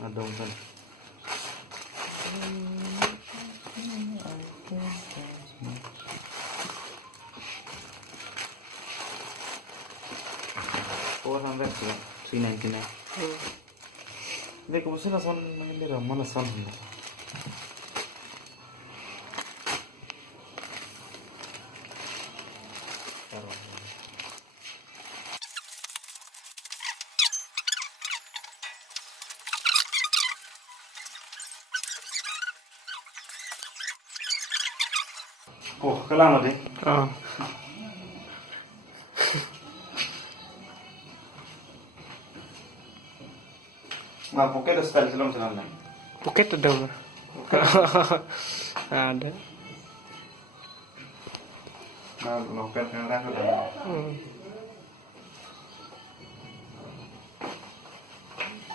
Adong kan. $400 $399. देखो मुझे लसन नहीं रहा मन लसन है ओह कलाम है हाँ ना पॉकेट स्टाइल चलाम चलाना pocket ada mah ada ना लोकल कैमरा का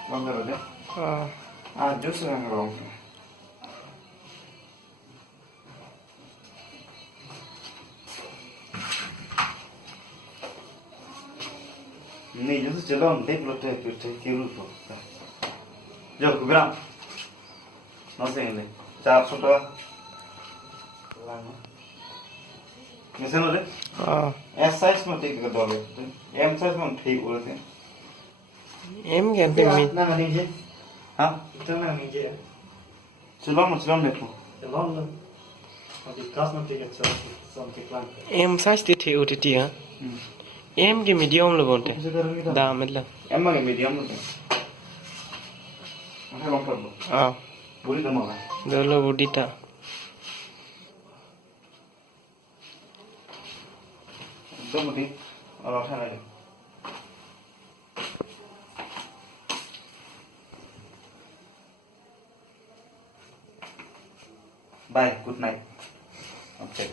बंद करो दे हाँ जूस रंग रहा हूँ नहीं जैसे चलो हम देख लेते हैं फिर से क्यों तो जो कुबराम नौसे ले 400 टका मिशन हो रे हाँ एस साइज में ठीक कर दो एम साइज में ठीक बोलते हैं em kan pemi ना नीचे हाँ इतना नीचे चलो देखो चलो ना अभी काश में ठीक है चलो समझ के em size thì thiệu thì chị hả em cái medium là bọn thế đa मतलब em mang cái medium luôn hay long कर दो हाँ पूरी दम होगा dulu budita तो मुझे और उठा ले बाय गुड नाइट ओके